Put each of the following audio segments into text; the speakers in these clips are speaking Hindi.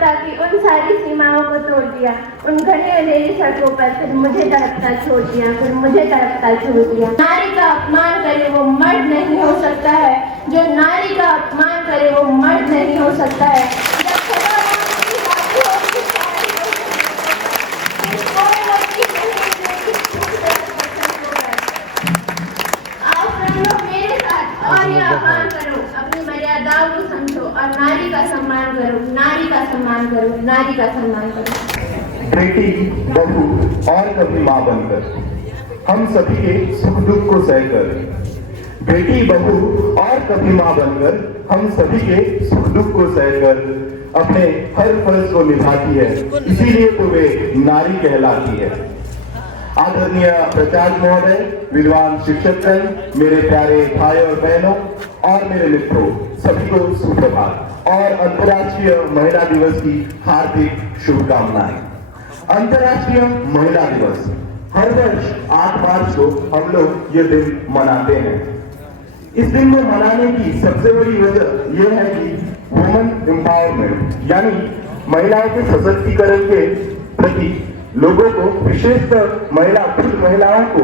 मानवता की उन सारी सीमाओं को तोड़ दिया, उन घनी अंधेरी सड़कों पर फिर मुझे तड़पता छोड़ दिया, फिर मुझे तड़पता छोड़ दिया। नारी का अपमान करे वो मर्द नहीं हो सकता है, जो नारी का अपमान करे वो मर्द नहीं हो सकता है। जब खुदा की बात होगी कोई लड़की आओ फ्रेंड लोग मेरे साथ और ये अपमान करो, अपनी मर्यादाओं को समझो और नारी का सम्मान करो, नारी का सम्मान करो, नारी का सम्मान करो। बेटी, बहू और कभी माँ बनकर हम सभी के सुख दुख को सहकर, बेटी, बहू और कभी माँ बनकर हम सभी के सुख दुख को सहकर अपने हर फर्ज को निभाती है, इसीलिए तो वे नारी कहलाती है। आदरणीय प्राचार्य महोदय, विद्वान शिक्षकगण, मेरे प्यारे भाई और बहनों और मेरे मित्रों, सभी को सुप्रभात और अंतर्राष्ट्रीय महिला दिवस की हार्दिक शुभकामनाएं। अंतर्राष्ट्रीय महिला दिवस हर वर्ष 8 मार्च को हम लोग ये दिन मनाते हैं। इस दिन को मनाने की सबसे बड़ी वजह यह है कि वुमेन एम्पावरमेंट यानी महिलाओं के सशक्तिकरण के प्रति लोगों को, विशेषकर महिलाओं को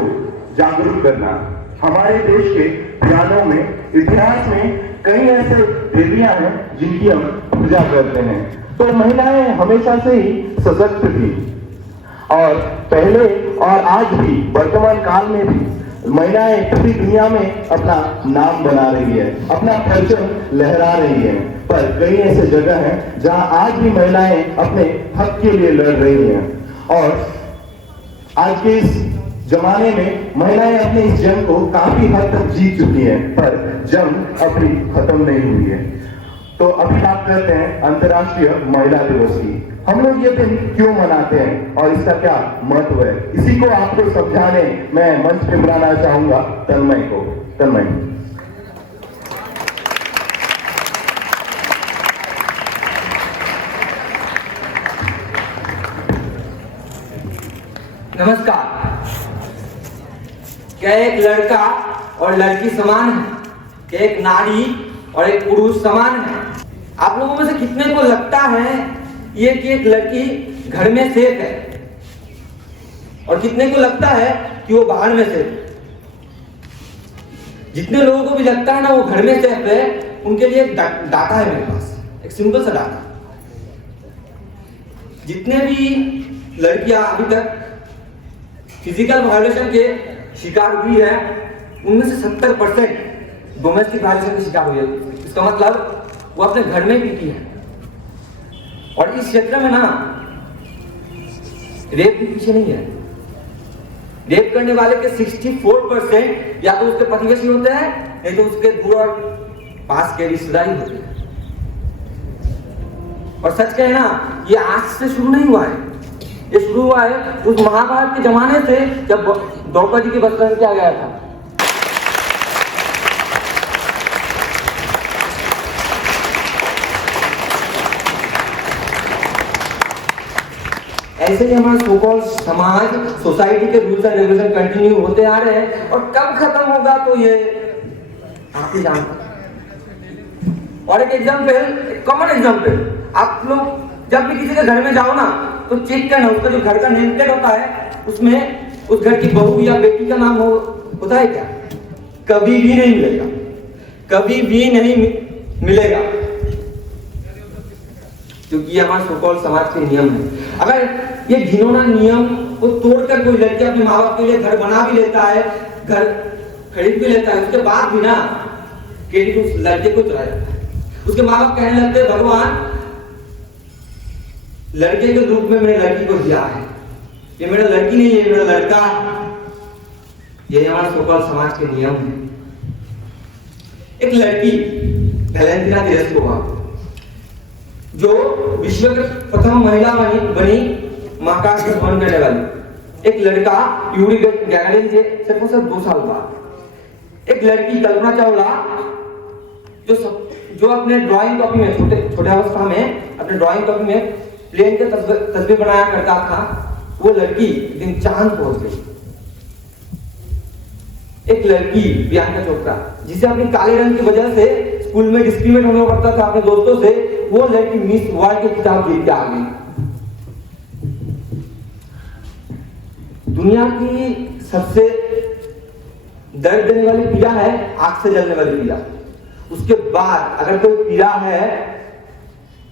जागरूक करना। हमारे देश के पुराणों में, इतिहास में कई ऐसे देवियां हैं जिनकी हम पूजा करते हैं, तो महिलाएं हमेशा से ही सशक्त थी और पहले और आज भी वर्तमान काल में भी महिलाएं पूरी दुनिया में अपना नाम बना रही है, अपना परचम लहरा रही है। पर कई ऐसे जगह हैं जहां आज भी महिलाएं अपने हक के लिए लड़ रही हैं और आज के इस जमाने में महिलाएं अपने इस जंग को काफी हद तक जीत चुकी हैं, पर जंग अभी खत्म नहीं हुई है। तो अभी बात करते हैं अंतर्राष्ट्रीय महिला दिवस की। हम लोग ये दिन क्यों मनाते हैं और इसका क्या महत्व है, इसी को आपको समझाने मैं मंच पे बुलाना चाहूंगा तन्मय को। तन्मय। नमस्कार। क्या एक लड़का और लड़की समान है? क्या एक नारी और एक पुरुष समान है? आप लोगों में से कितने को लगता है ये कि एक लड़की घर में सेफ है और कितने को लगता है कि वो बाहर में सेफ है? जितने लोगों को भी लगता है ना वो घर में सेफ है, उनके लिए एक डाटा है मेरे पास, एक सिंपल सा डाटा। जितने भी लड़कियां अभी तक फिजिकल वायलेशन के शिकार हुई है, उनमें से 70% डोमेस्टिक वायलेशन के शिकार हुई है। इसका मतलब वो अपने घर में भी की है। और इस क्षेत्र में ना रेप भी पीछे नहीं है। रेप करने वाले के 64% या तो उसके प्रतिवेशी होते हैं, नहीं तो उसके दूर और पास के रिश्तेदार होते हैं। और सच कहे ना, ये आज से शुरू नहीं हुआ है, ये शुरू हुआ है उस महाभारत के जमाने से, जब द्रौपदी की वध किया गया था। ऐसे ही हमारा सोकॉल्ड समाज, सोसाइटी के रूल्स एंड रेगुलेशन कंटिन्यू होते आ रहे हैं और कब खत्म होगा तो ये आप ही जानते हैं। और एक एग्जाम्पल, कॉमन एग्जाम्पल, आप लोग जब भी किसी के घर में जाओ ना तो चेक करना उसका जो घर का नेम प्लेट होता है, उसमें उस घर की बहू या बेटी का नाम होता है क्या? कभी भी नहीं मिलेगा, कभी भी नहीं मिलेगा, क्योंकि ये हमारे सोकॉल्ड समाज के नियम है। अगर ये घिनौना नियम को तोड़कर कोई लड़की अपने माँ बाप के लिए घर बना भी लेता है, घर खरीद भी लेता है, उसके बाद भी ना क्रेडिट उस लड़के को चला जाता है। उसके माँ बाप कहने लगते हैं भगवान लड़के के रूप में मेरे लड़की को दिया है, ये मेरा लड़की नहीं है, मेरा लड़का है। ये हमारे सोकॉल्ड समाज के नियम है। एक लड़की वैलेंटिना तेरेस्कोवा जो विश्व की प्रथम महिला बनी महाकाश में भ्रमण करने वाली, एक लड़का यूरी गैगारिन से सिर्फ 2 साल बाद, एक लड़की कल्पना चावला जो अपने ड्राइंग कॉपी में छोटे अवस्था में अपने ड्राइंग कॉपी में प्लेन के तस्वीर बनाया करता था, वो लड़की एक दिन चांद पहुंच गई। एक लड़की प्रियंका चोपड़ा जिसे अपने काले रंग की वजह से स्कूल में डिस्क्रिमिनेट होना पड़ता था अपने दोस्तों से, वो लड़की मिस वर्ल्ड की किताब जीत के आ गई। दुनिया की सबसे दर्द देने वाली पीड़ा है आग से जलने वाली पीड़ा। उसके बाद अगर कोई पीड़ा है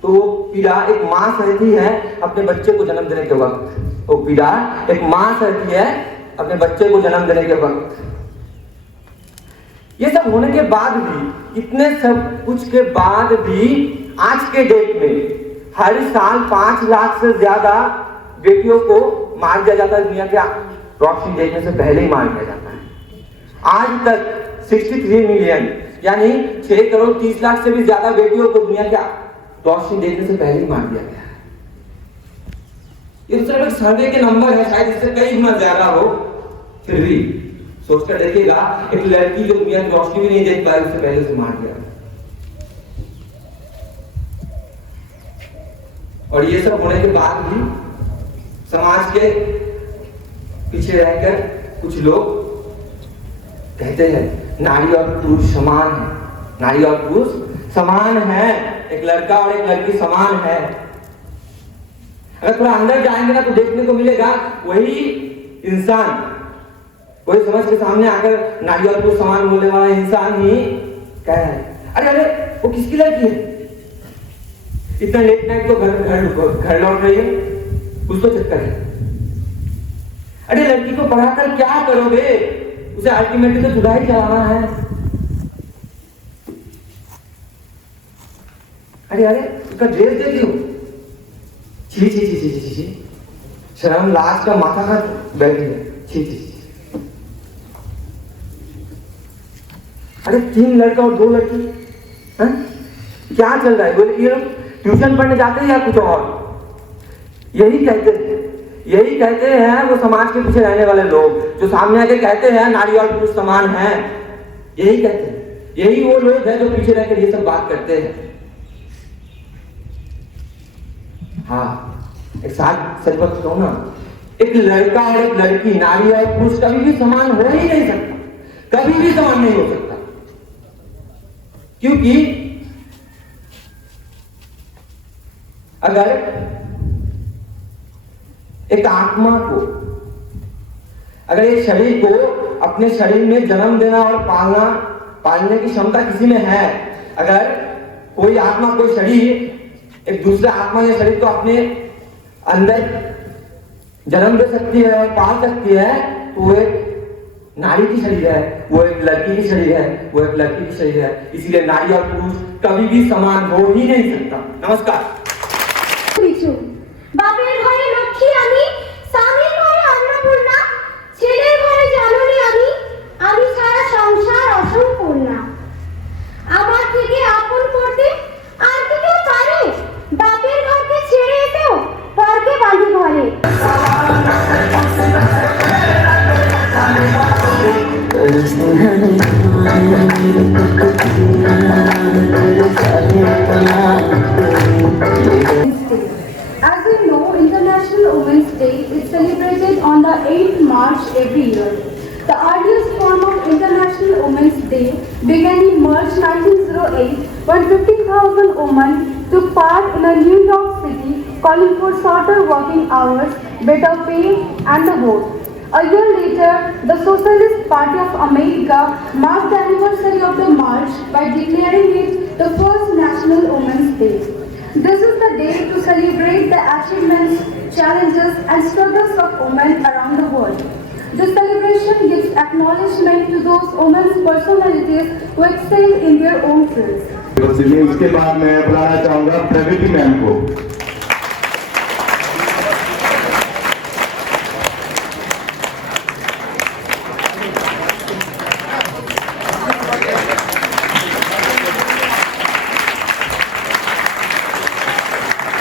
तो वो पीड़ा एक मां सहती है अपने बच्चे को जन्म देने के वक्त। वो पीड़ा एक मां सहती है अपने बच्चे को जन्म देने के वक्त। ये सब होने के बाद भी, इतने सब कुछ के बाद भी आज के डेट में हर साल 5 लाख से ज्यादा बेटियों को मार दिया जाता है। दुनिया के रोशनी देखने से पहले ही मार दिया जाता है। आज तक 63 मिलियन यानी 6 करोड़ 30 लाख से भी ज्यादा बेटियों को दुनिया के रोशनी देखने से पहले ही मार दिया गया है। ये सिर्फ एक सर्वे के नंबर है, शायद इससे कई गुना ज्यादा हो। फिर भी सोचकर देखिएगा, एक लड़की जो दुनिया की रोशनी भी नहीं देख पाई उससे पहले से मार दिया। और ये सब होने के बाद भी समाज के पीछे रहकर कुछ लोग कहते हैं नारी और पुरुष समान है, नारी और पुरुष समान है, एक लड़का और एक लड़की समान है। अगर थोड़ा अंदर जाएंगे ना तो देखने को मिलेगा वही इंसान, वही समझ के सामने आकर नारी और पुरुष समान बोलने वाला इंसान ही कह रहा है अरे अरे वो किसकी लड़की है, इतना लेट नाइट तो घर लौट रही है, कुछ तो चक्कर है। अरे लड़की को पढ़ाकर क्या करोगे, उसे अल्टीमेटली तो चुरा ही चलाना है। अरे अरे उसका ड्रेस देख लो, छी छी छी छी छी, शर्म लाज का माथा का बैठी है, छी छी। अरे 3 लड़का और 2 लड़की, क्या चल रहा है? बोले ये लोग ट्यूशन पढ़ने जाते हैं या कुछ और? यही कहते हैं वो समाज के पीछे रहने वाले लोग जो सामने आके कहते हैं नारी और पुरुष समान हैं। यही कहते हैं, यही वो लोग हैं जो पीछे रहकर ये सब बात करते हैं। हाँ, एक साथ सच बात कहूं ना, एक लड़का और एक लड़की, नारी और पुरुष कभी भी समान हो ही नहीं सकता, कभी भी समान नहीं हो सकता। क्योंकि अगर एक आत्मा को, अगर एक शरीर को अपने शरीर में जन्म देना और पालने की क्षमता किसी में है, अगर कोई आत्मा, कोई शरीर एक दूसरे आत्मा या शरीर को अपने अंदर जन्म दे सकती है और पाल सकती है, तो वो एक नारी की शरीर है, वो एक लड़की की शरीर है, वो एक लड़की की शरीर है। इसीलिए नारी और पुरुष कभी भी समान हो ही नहीं सकता। नमस्कार। বাপের ঘরে লক্ষ্মী আমি, স্বামীর ঘরে অন্নপূর্ণা, ছেলের ঘরে জননী আমি, আমি সারা সংসার অসম্পূর্ণা। আমার থেকে আপন করতে আর কি কেউ পারে? বাপের ঘরকে ছেড়ে এসেও পরকে বাঁধি ঘরে। As we know, International Women's Day is celebrated on the 8th March every year. The earliest form of International Women's Day began in March 1908 when 50,000 women took part in a New York City calling for shorter working hours, better pay and the vote. A year later, the Socialist Party of America marked the anniversary of the march by declaring it the first National Women's Day. This is the day to celebrate the achievements, challenges and struggles of women around the world. This celebration gives acknowledgement to those women's personalities who excel in their own fields. उसके बाद मैं बुलाना चाहूंगा प्रगति मैम को।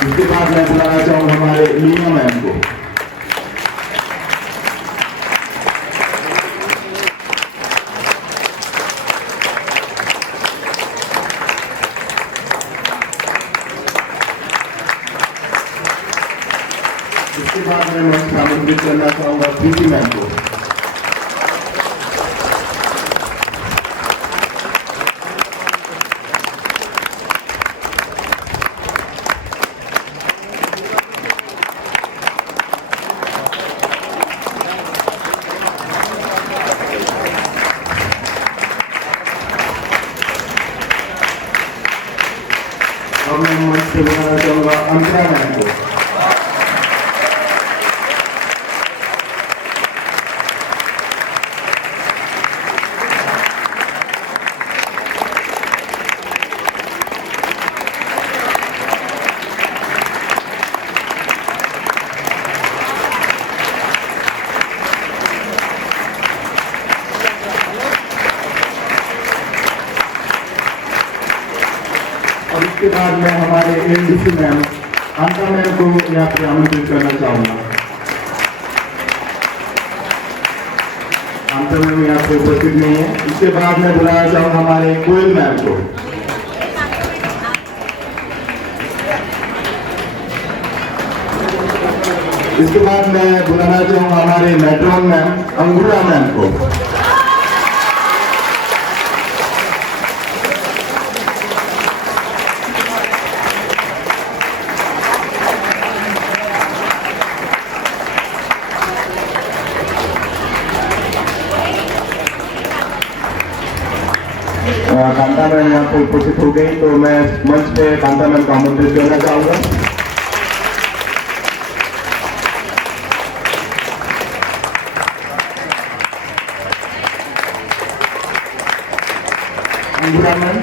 उसके बाद मैं बुलाना चाहूंगा हमारे लीना मैम को। उसके बाद मैं मंच पर आमंत्रित करना चाहूंगा प्रीति मैम को। और इसके बाद मैं हमारे एमडीसी मैम कांता मैम को यहाँ पर आमंत्रित करना चाहूँगा। कांता मैम यहाँ पे उपस्थित नहीं है। इसके बाद मैं बुलाना चाहूँगा हमारे कोयल मैम को। इसके बाद मैं बुलाना चाहूँगा हमारे मेट्रोन मैम अंगूरा मैम को। कांता मैम यहाँ पे उपस्थित हो गई तो मैं मंच पे कांता मैम का आमंत्रित करना चाहूँगा। अंगूरा मैम,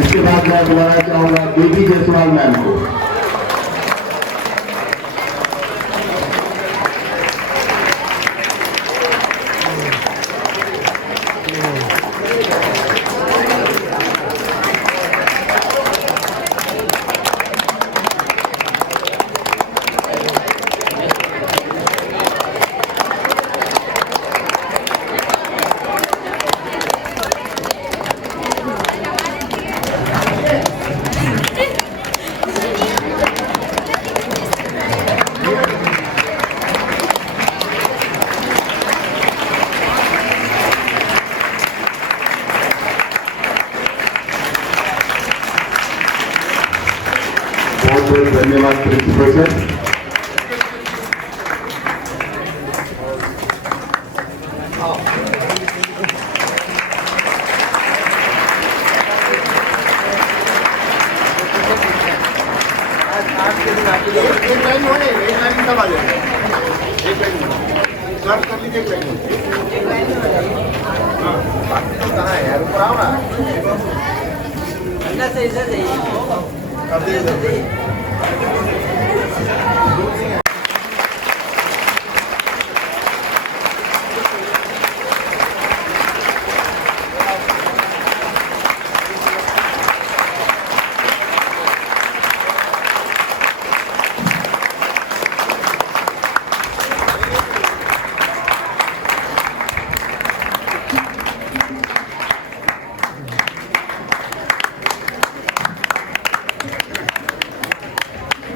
इसके बाद मैं बुलाना चाहूंगा बेबी जायसवाल मैम को। बहुत बहुत धन्यवाद प्रिंसिपल सर।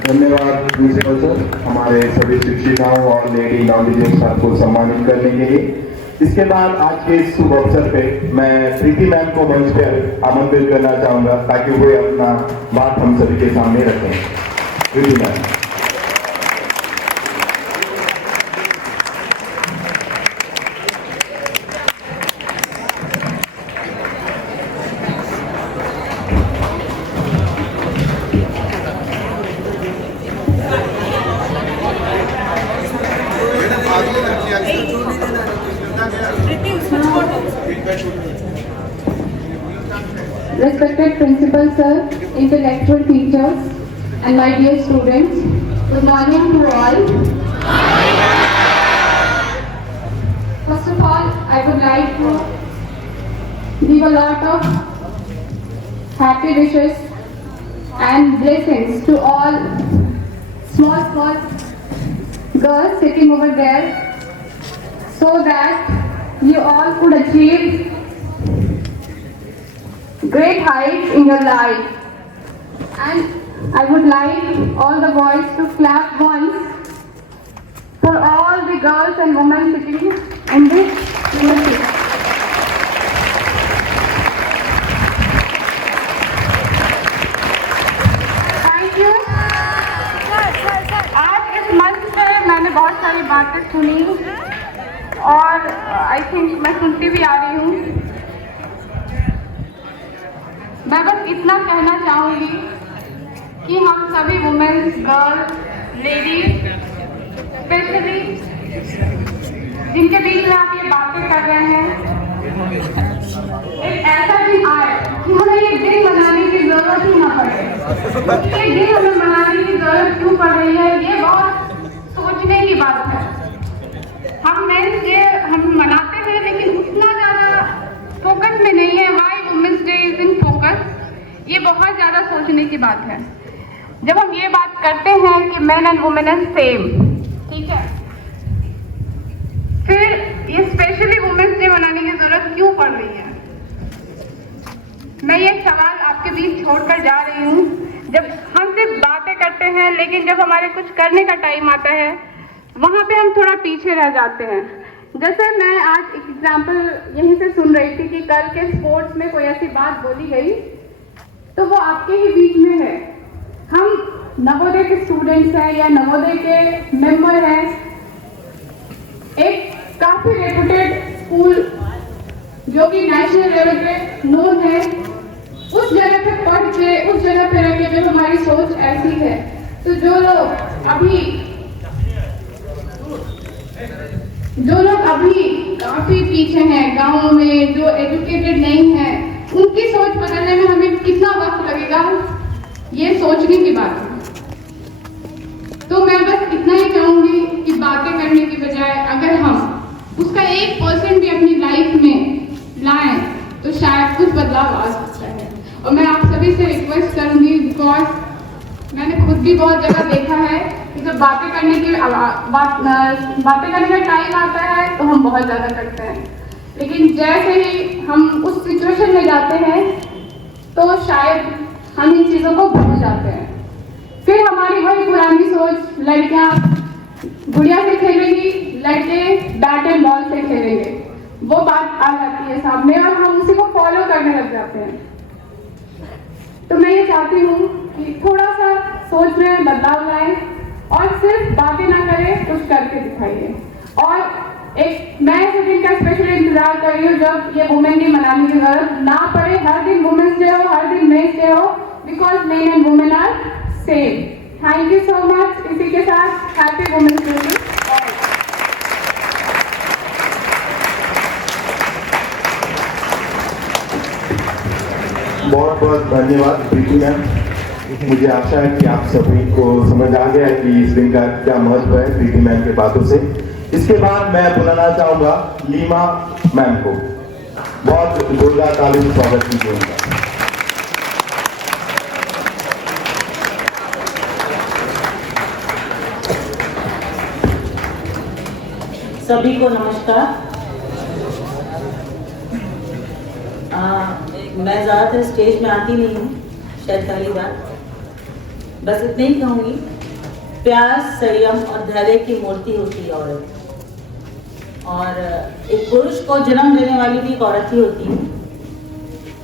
धन्यवाद प्रिंसिपल सर हमारे सभी शिक्षिकाओं और लेडी नॉलेज स्टाफ को सम्मानित करने के लिए। इसके बाद आज के इस शुभ अवसर पे मैं प्रीति मैम को मंच पर आमंत्रित करना चाहूंगा ताकि वो अपना बात हम सभी के सामने रखें। प्रीति ma'am. Respected Principal Sir, intellectual teachers, and my dear students, good morning to all. First of all, I would like to give a lot of happy wishes and blessings to all small girls sitting over there, so that you all could achieve great heights in your life. And I would like all the boys to clap once for all the girls and women sitting in this university. Thank you. सारी बातें सुनी और आई थिंक मैं सुनती भी आ रही हूँ। मैं बस इतना कहना चाहूँगी कि हम सभी वुमेन्स, गर्ल्स, लेडीज, स्पेशली जिनके बीच में आप ये बातें कर रहे हैं, एक ऐसा दिन आए कि हमें ये दिन मनाने की जरूरत ही ना पड़े। ये दिन हमें मनाने की जरूरत क्यों पड़ रही है, ये बहुत सोचने की बात है। हम मेंस डे हम मनाते हैं लेकिन उतना ज़्यादा फोकस में नहीं है। Why women's day is in focus, ये बहुत ज़्यादा सोचने की बात है। जब हम ये बात करते हैं कि men and women are same, ठीक है, फिर ये स्पेशली वुमेन्स डे मनाने की जरूरत क्यों पड़ रही है? मैं ये सवाल आपके बीच छोड़कर जा रही हूँ। जब हम सिर्फ बातें करते हैं लेकिन जब हमारे कुछ करने का टाइम आता है वहाँ पे हम थोड़ा पीछे रह जाते हैं। जैसे मैं आज एक एग्जाम्पल यहीं से सुन रही थी कि कल के स्पोर्ट्स में कोई ऐसी बात बोली गई तो वो आपके ही बीच में है। हम नवोदय के स्टूडेंट्स हैं या नवोदय के मेंबर हैं, एक काफी रेपुटेड स्कूल जो कि नेशनल लेवल पे नोन है, उस जगह पे पढ़ के, उस जगह पे रह के जब हमारी सोच ऐसी है तो जो लोग अभी काफी पीछे हैं गाँव में, जो एजुकेटेड नहीं है, उनकी सोच बदलने में हमें कितना वक्त लगेगा, ये सोचने की बात है। तो मैं बस इतना ही कहूंगी कि बातें करने की बजाय अगर हम उसका 1% भी अपनी लाइफ में लाएं तो शायद कुछ बदलाव आ सकता है। और मैं आप सभी से रिक्वेस्ट करूंगी, बिकॉज मैंने खुद भी बहुत जगह देखा है कि जब बातें करने का टाइम आता है तो हम बहुत ज़्यादा करते हैं, लेकिन जैसे ही हम उस सिचुएशन में जाते हैं तो शायद हम इन चीज़ों को भूल जाते हैं। फिर हमारी वही पुरानी सोच, लड़कियां गुड़िया से खेलेंगी, लड़के बैट एंड बॉल से खेलेंगे, वो बात आ जाती है सामने और हम उसी को फॉलो करने लग जाते हैं। तो मैं ये चाहती हूँ कि थोड़ा सा सोच में बदलाव लाएं और सिर्फ बातें ना करें, कुछ करके दिखाइए। और एक मैं ऐसे दिन का स्पेशली इंतजार कर रही हूँ जब ये वुमेन डे मनाने की जरूरत ना पड़े। हर दिन वुमेन्स डे हो, हर दिन मेंस डे हो, because men and women are same. Thank you so much. इसी के साथ happy women's day to all. बहुत बहुत धन्यवाद प्रीति मैम। मुझे आशा है कि आप सभी को समझ आ गया है कि इस दिन का क्या महत्व है प्रीति मैम के बातों से। इसके बाद मैं बुलाना चाहूंगा लीमा मैम को। बहुत जोरदार ताली से स्वागत कीजिए उनका। सभी को नमस्कार। मैं ज़्यादातर स्टेज में आती नहीं हूँ, शायद पहली बार। बस इतना ही कहूँगी, प्यार, संयम और धैर्य की मूर्ति होती है औरत, और एक पुरुष को जन्म देने वाली भी एक औरत ही होती है।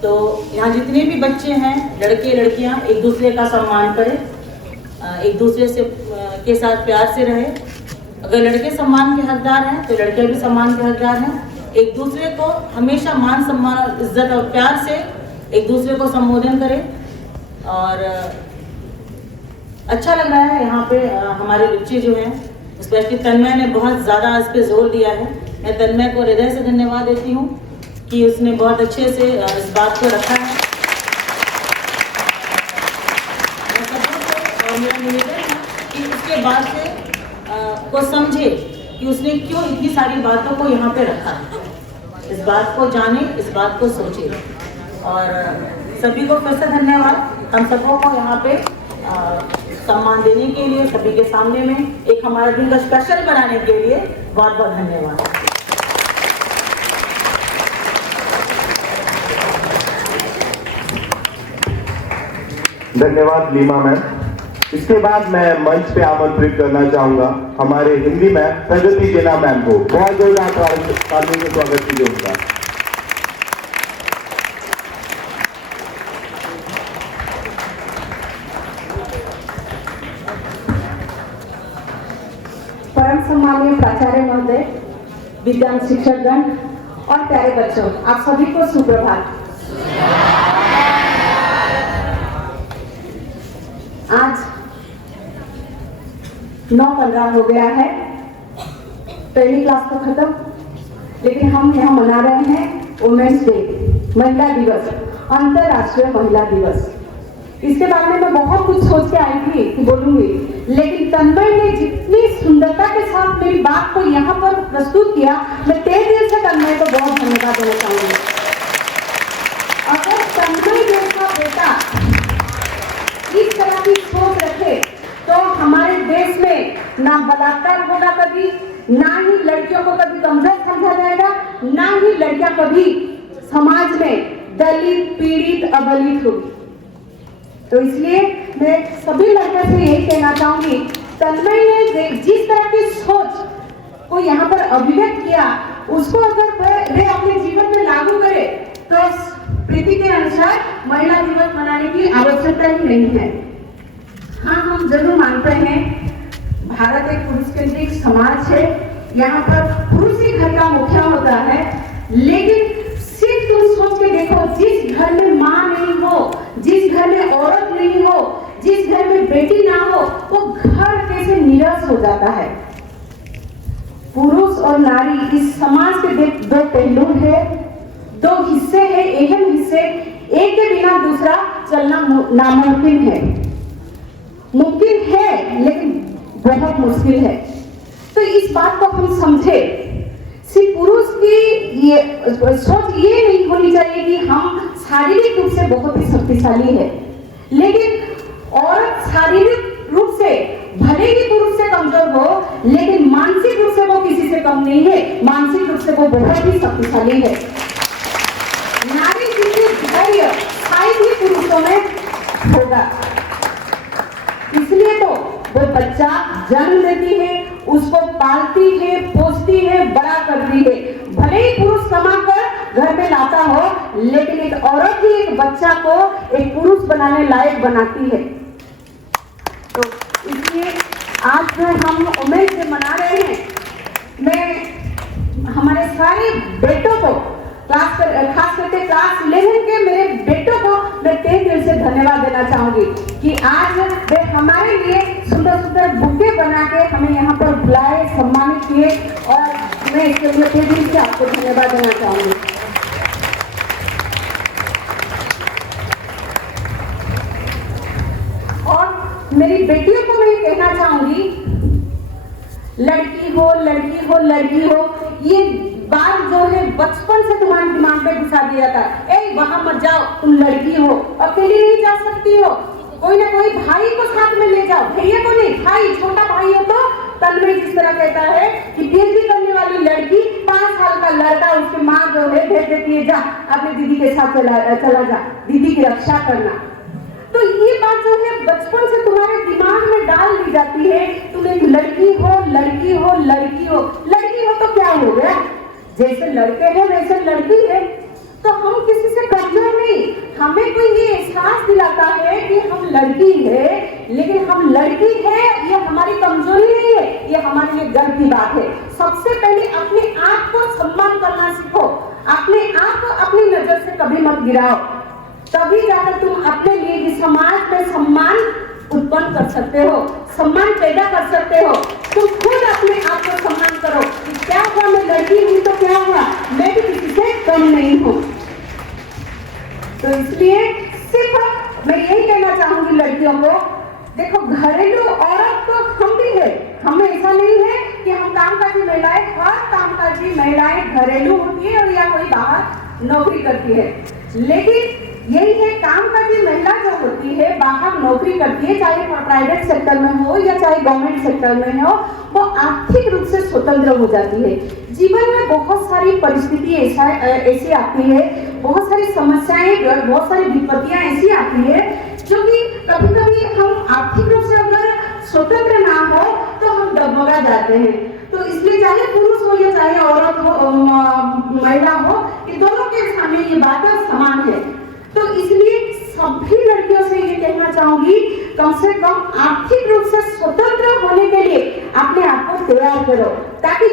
तो यहाँ जितने भी बच्चे हैं, लड़के लड़कियाँ, एक दूसरे का सम्मान करें, एक दूसरे से के साथ प्यार से रहे। अगर लड़के सम्मान के हकदार हैं तो लड़कियां भी सम्मान के हकदार हैं। एक दूसरे को हमेशा मान सम्मान और इज्जत और प्यार से एक दूसरे को संबोधन करें। और अच्छा लग रहा है यहाँ पे हमारे बच्चे जो हैं, स्पेशली तन्मय ने बहुत ज़्यादा इस पर जोर दिया है। मैं तन्मय को हृदय से धन्यवाद देती हूँ कि उसने बहुत अच्छे से इस बात को रखा है। और मेरा निवेदन है कि उसके बाद से को समझे कि उसने क्यों इतनी सारी बातों को यहाँ पे रखा है। इस बात को जाने, इस बात को सोचे। और सभी को फिर से धन्यवाद, हम सबों को यहाँ पे सम्मान देने के लिए, सभी के सामने में एक हमारा दिन का स्पेशल बनाने के लिए बहुत बहुत धन्यवाद। धन्यवाद लीमा मैम। इसके बाद मैं मंच पे आमंत्रित करना चाहूंगा हमारे हिंदी मैम प्रगति जेना मैम को। बहुत जोरदार तालियों से स्वागत कीजिए उनका। परम सम्मानित प्राचार्य महोदय, विद्वान शिक्षकगण और प्यारे बच्चों, आप सभी को सुप्रभात। आज 9:15 हो गया है, पहली क्लास तो खत्म, लेकिन हम यहाँ मना रहे हैं वुमेन्स डे, महिला दिवस, अंतरराष्ट्रीय महिला दिवस। इसके बारे में मैं बहुत कुछ सोच के आई थी कि बोलूंगी, लेकिन तन्मय ने जितनी सुंदरता के साथ मेरी बात को यहाँ पर प्रस्तुत किया, मैं तहे दिल से तन्मय को बहुत धन्यवाद देना चाहूंगी। अगर तन्मय जैसा बेटा इस तरह की सोच रखे तो हमारे देश में ना बलात्कार होगा कभी, ना ही लड़कियों को कभी कमजोर समझा जाएगा, ना ही लड़कियां कभी समाज में दलित, पीड़ित, अबलित होगी। तो इसलिए मैं सभी लड़कों से यही कहना चाहूंगी, तन्मय ने जिस तरह की सोच को यहाँ पर अभिव्यक्त किया, उसको अगर वे अपने जीवन में लागू करे तो प्रीति के अनुसार महिला दिवस मनाने की आवश्यकता ही नहीं है। हाँ, हम जरूर मानते हैं भारत एक पुरुष केंद्रित समाज है, यहाँ पर पुरुष ही घर का मुखिया होता है, लेकिन सिर्फ तुम सोच के देखो, जिस घर में माँ नहीं हो, जिस घर में औरत नहीं हो, जिस घर में बेटी ना हो, वो घर कैसे नीरस हो जाता है। पुरुष और नारी इस समाज के दो पहलू है, दो हिस्से हैं, अहम हिस्से, एक के बिना दूसरा चलना नामुमकिन है। मुमकिन है लेकिन बहुत मुश्किल है। तो इस बात को हम समझे, सिर्फ पुरुष की ये सोच ये नहीं होनी चाहिए कि हम शारीरिक रूप से बहुत ही शक्तिशाली है, लेकिन औरत शारीरिक रूप से भले ही पुरुष से कमजोर हो, लेकिन मानसिक रूप से वो किसी से कम नहीं है, मानसिक रूप से वो बहुत ही शक्तिशाली है। नारी जितनी धैर्य शायद ही पुरुषों में होगा, इसलिए तो वो बच्चा जन्म देती है, उसको पालती है, पोसती है, बड़ा करती है। भले ही पुरुष कमाकर घर में लाता हो, लेकिन एक औरत ही एक बच्चा को एक पुरुष बनाने लायक बनाती है। तो इसलिए आज जो हम वुमेन्स डे मना रहे हैं, मैं हमारे सारे बेटों को खास करके क्लास 11 के मेरे बेटों को मैं तहे दिल से धन्यवाद देना चाहूंगी कि आज वे हमारे लिए सुंदर सुंदर बुके बना के हमें यहाँ पर बुलाए, सम्मानित किए, और मैं इसके लिए तहे दिल से आपको धन्यवाद देना चाहूंगी। और मेरी बेटियों को मैं ये कहना चाहूंगी, लड़की हो, लड़की हो, लड़की हो, ये बात जो है बचपन से तुम्हारे दिमाग पे घुसा दिया था। ए, वहां मत जाओ, तुम लड़की हो, अकेली नहीं जा सकती हो, कोई ना कोई भाई को साथ में ले जाओ, भैया को नहीं, भाई, छोटा भाई हो तो। तन्मय जिस तरह कहता है कि पीएचडी करने वाली लड़की, 5 साल का लड़का, उसकी माँ जो है भेज देती है, जा अपने दीदी के साथ चला जा, दीदी की रक्षा करना। तो ये बात जो है बचपन से तुम्हारे दिमाग में डाल दी जाती है, तुम एक लड़की हो, लड़की हो, लड़की हो। लड़की हो तो क्या हो गया, जैसे लड़के हैं वैसे लड़की है। तो हम किसी से कमजोर नहीं, हमें कोई ये एहसास दिलाता है कि हम लड़की है, लेकिन हम लड़की है ये हमारी कमजोरी नहीं है, ये हमारे लिए गर्व की बात है। सबसे पहले अपने आप को सम्मान करना सीखो, अपने आप को अपनी नजर से कभी मत गिराओ, तभी जाकर तुम अपने लिए भी समाज में सम्मान उत्पन्न कर सकते हो, सम्मान पैदा कर सकते हो। तुम खुद अपने आप को सम्मान करो कि क्या हुआ, मैं लड़की हूं तो क्या हुआ, मैं भी किसी से कम नहीं हूं। तो इसलिए सिर्फ मैं यही कहना चाहूंगी लड़कियों को, देखो घरेलू औरत तो हम भी है, हमें ऐसा नहीं है कि हम कामकाजी महिलाएं, हर कामकाजी महिलाएं घरेलू होती है और या कोई बाहर नौकरी करती है, लेकिन यही है कामकाजी महिला जो होती है बाहर नौकरी करती है, चाहे प्राइवेट सेक्टर में हो या चाहे गवर्नमेंट सेक्टर में हो, वो आर्थिक रूप से स्वतंत्र हो जाती है। जीवन में बहुत सारी परिस्थिति ऐसी आती है, बहुत सारी समस्याएं, बहुत सारी विपत्तियां ऐसी आती है जो कि कभी कभी हम आर्थिक रूप से अगर स्वतंत्र ना हो तो हम डगमगा जाते हैं। तो इसलिए चाहे पुरुष हो या चाहे औरत हो, महिला हो, कि दोनों के सामने ये बात समान है। तो इसलिए सभी लड़कियों से ये कहना चाहूंगी, कम से कम आर्थिक रूप से स्वतंत्र होने के लिए अपने आप को तैयार करो, ताकि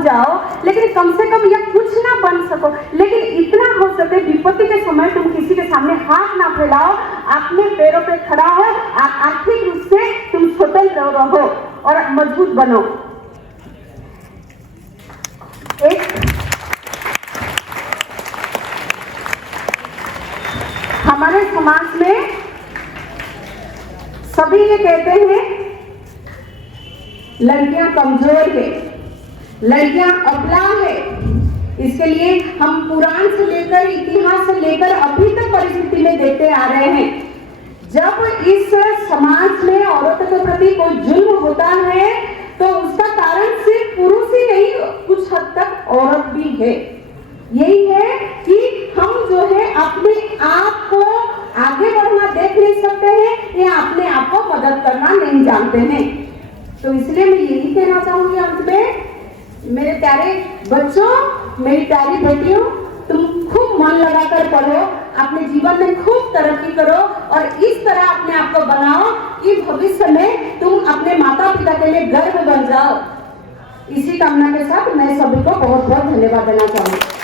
पहुंच जाओ, लेकिन कम से कम या कुछ ना बन सको, लेकिन इतना हो सके विपत्ति के समय तुम किसी के सामने हाथ ना फैलाओ, अपने पैरों पे खड़ा हो, आर्थिक रूप से तुम स्वतंत्र रहो और मजबूत बनो। हमारे समाज में सभी ये कहते हैं लड़कियां कमजोर है, लड़कियां अबला है। इसके लिए हम पुराण से लेकर इतिहास से लेकर अभी तक परिस्थिति में देखते आ रहे हैं। जब इस समाज में औरतों के प्रति कोई जुल्म होता है तो उसका कारण सिर्फ पुरुष ही नहीं, कुछ हद तक औरत भी है। यही है कि हम जो है अपने आप को आगे बढ़ना देख नहीं सकते हैं या अपने आप को मदद करना नहीं जानते हैं। तो इसलिए मैं यही कहना चाहूंगी अंत में, मेरे प्यारे बच्चों, मेरी प्यारी बेटियों, तुम खूब मन लगाकर पढ़ो, अपने जीवन में खूब तरक्की करो और इस तरह अपने आप को बनाओ कि भविष्य में तुम अपने माता पिता के लिए गर्व बन जाओ। इसी कामना के साथ मैं सभी को बहुत बहुत धन्यवाद देना चाहूंगी।